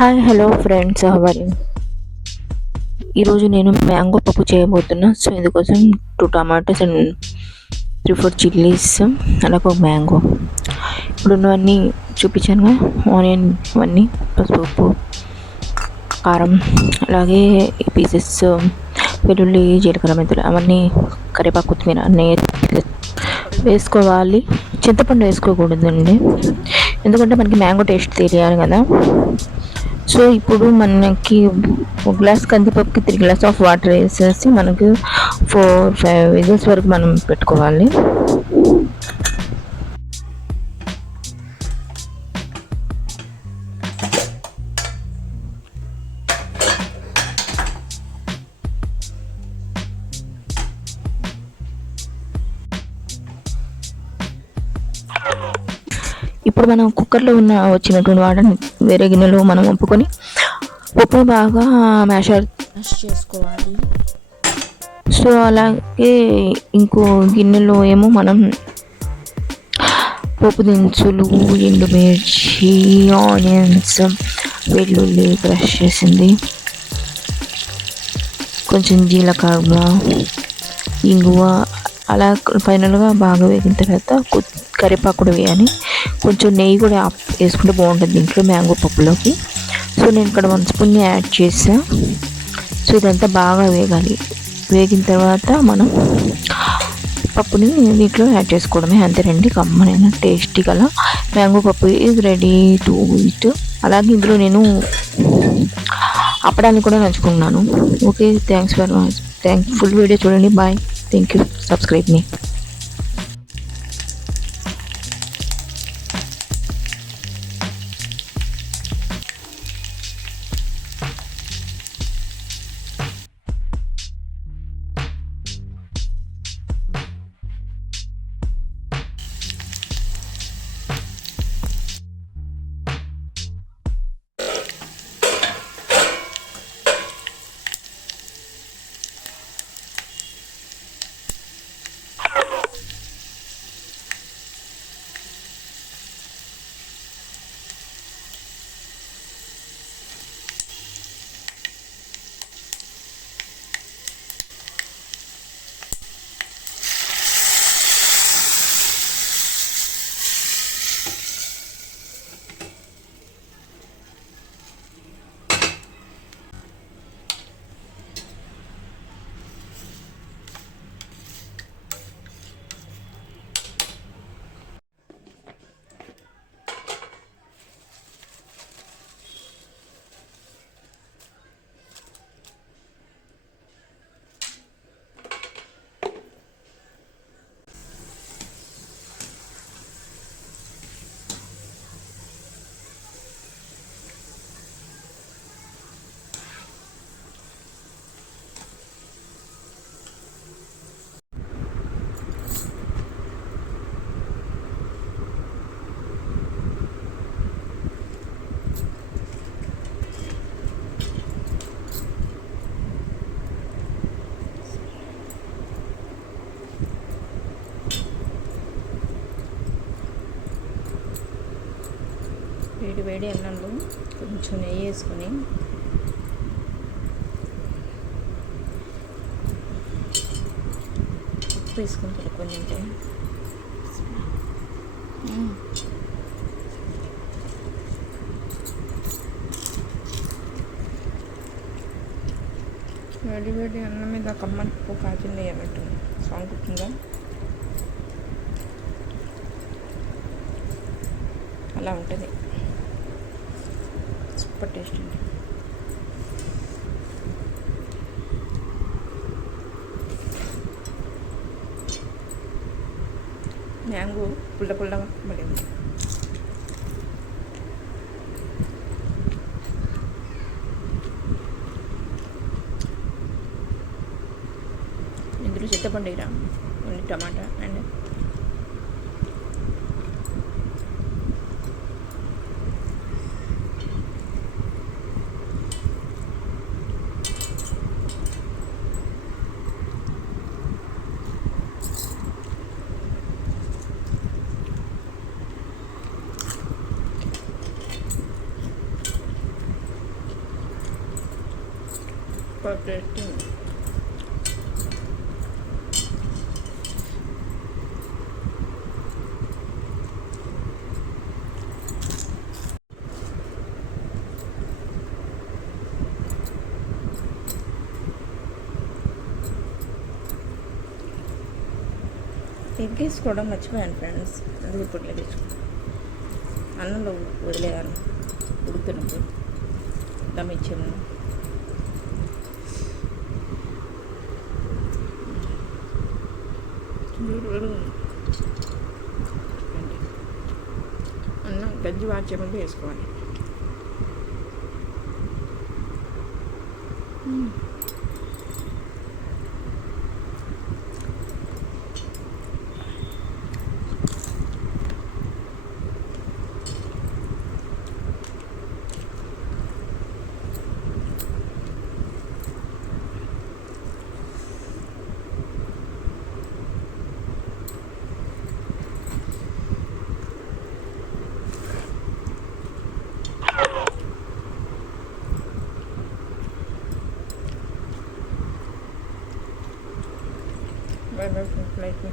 Hi hello friends hour ఈరోజు నేను మ్యాంగో పప్పు చేయబోతున్నా. సో ఇందుకోసం 2 టమాటోస్ అండ్ 3-4 చిల్లీస్, అలాగే ఒక మ్యాంగో. ఇప్పుడున్నవన్నీ చూపించానుగా, ఆనియన్, అవన్నీ, పసుపు, కారం, అలాగే ఈ పీసెస్, వెల్లుల్లి, జీలకర్ర, మెంతులు, అవన్నీ, కరివేపాకు, కొత్తిమీర అన్నీ వేసుకోవాలి. చింతపండు వేసుకోకూడదండి, ఎందుకంటే మనకి మ్యాంగో టేస్ట్ తెలియాలి కదా. సో ఇప్పుడు మనకి ఒక గ్లాస్ కందిపప్పుకి 3 గ్లాస్ ఆఫ్ వాటర్ వేసేసి మనకు 4-5 విజిల్స్ వరకు మనం పెట్టుకోవాలి. ఇప్పుడు మనం కుక్కర్లో వచ్చినటువంటి వాటర్ని వేరే గిన్నెలో మనం వంపుకొని పప్పుని బాగా మ్యాష్ చేసుకోవాలి. సో అలాగే ఇంకో గిన్నెలో ఏమో మనం పోపు దినుసులు, ఎండుమిర్చి, ఆనియన్స్, వెల్లుల్లి క్రష్ చేసింది, కొంచెం జీలకర్ర, ఇంగువ, అలా ఫైనల్గా బాగా వేగిన తర్వాత కరివేపాకు కూడా వేయాలి. కొంచెం నెయ్యి కూడా వేసుకుంటే బాగుంటుంది దీంట్లో, మ్యాంగో పప్పులోకి. సో నేను ఇక్కడ 1 స్పూన్ యాడ్ చేసా. సో ఇదంతా బాగా వేగాలి. వేగిన తర్వాత మనం పప్పుని దీంట్లో యాడ్ చేసుకోవడమే, అంతేనండి. కమ్మనైన టేస్టీ గల మ్యాంగో పప్పు ఈజ్ రెడీ టు ఈట్. అలాగే ఇందులో నేను అప్పడాన్ని కూడా నంచుకున్నాను. Okay, thanks for full video చూడండి. బాయ్, థ్యాంక్ యూ, సబ్స్క్రైబ్ మీ. వేడి అన్నంలో కొంచెం నెయ్యి వేసుకొని ఉప్పు వేసుకొని కలుపుకొని తింటే వేడి వేడి అన్నం మీద కమ్మని ఉప్పు కాచిన నెయ్యి అన్నట్టు సాంగ్ కుట్టిందా, అలా ఉంటుంది. సూపర్ టేస్ట్ అండి. మ్యాంగో పుల్ల పుల్లగా మళ్ళీ ఉంది. ఇందులో చింతపండు వేయరా, only tomato and super tasty. Egg వేసుకోవడం మర్చిపోయాను ఫ్రెండ్స్, అందుకే ఇప్పుడు వేసుకున్నాను. అన్నంలో వదిలేయాలి ఉడుకుతున్నప్పుడు దమ్ ఇచ్చాము. అన్నం గంజి వార్చే ముందు వేసుకోవాలి. Bye bye, like me.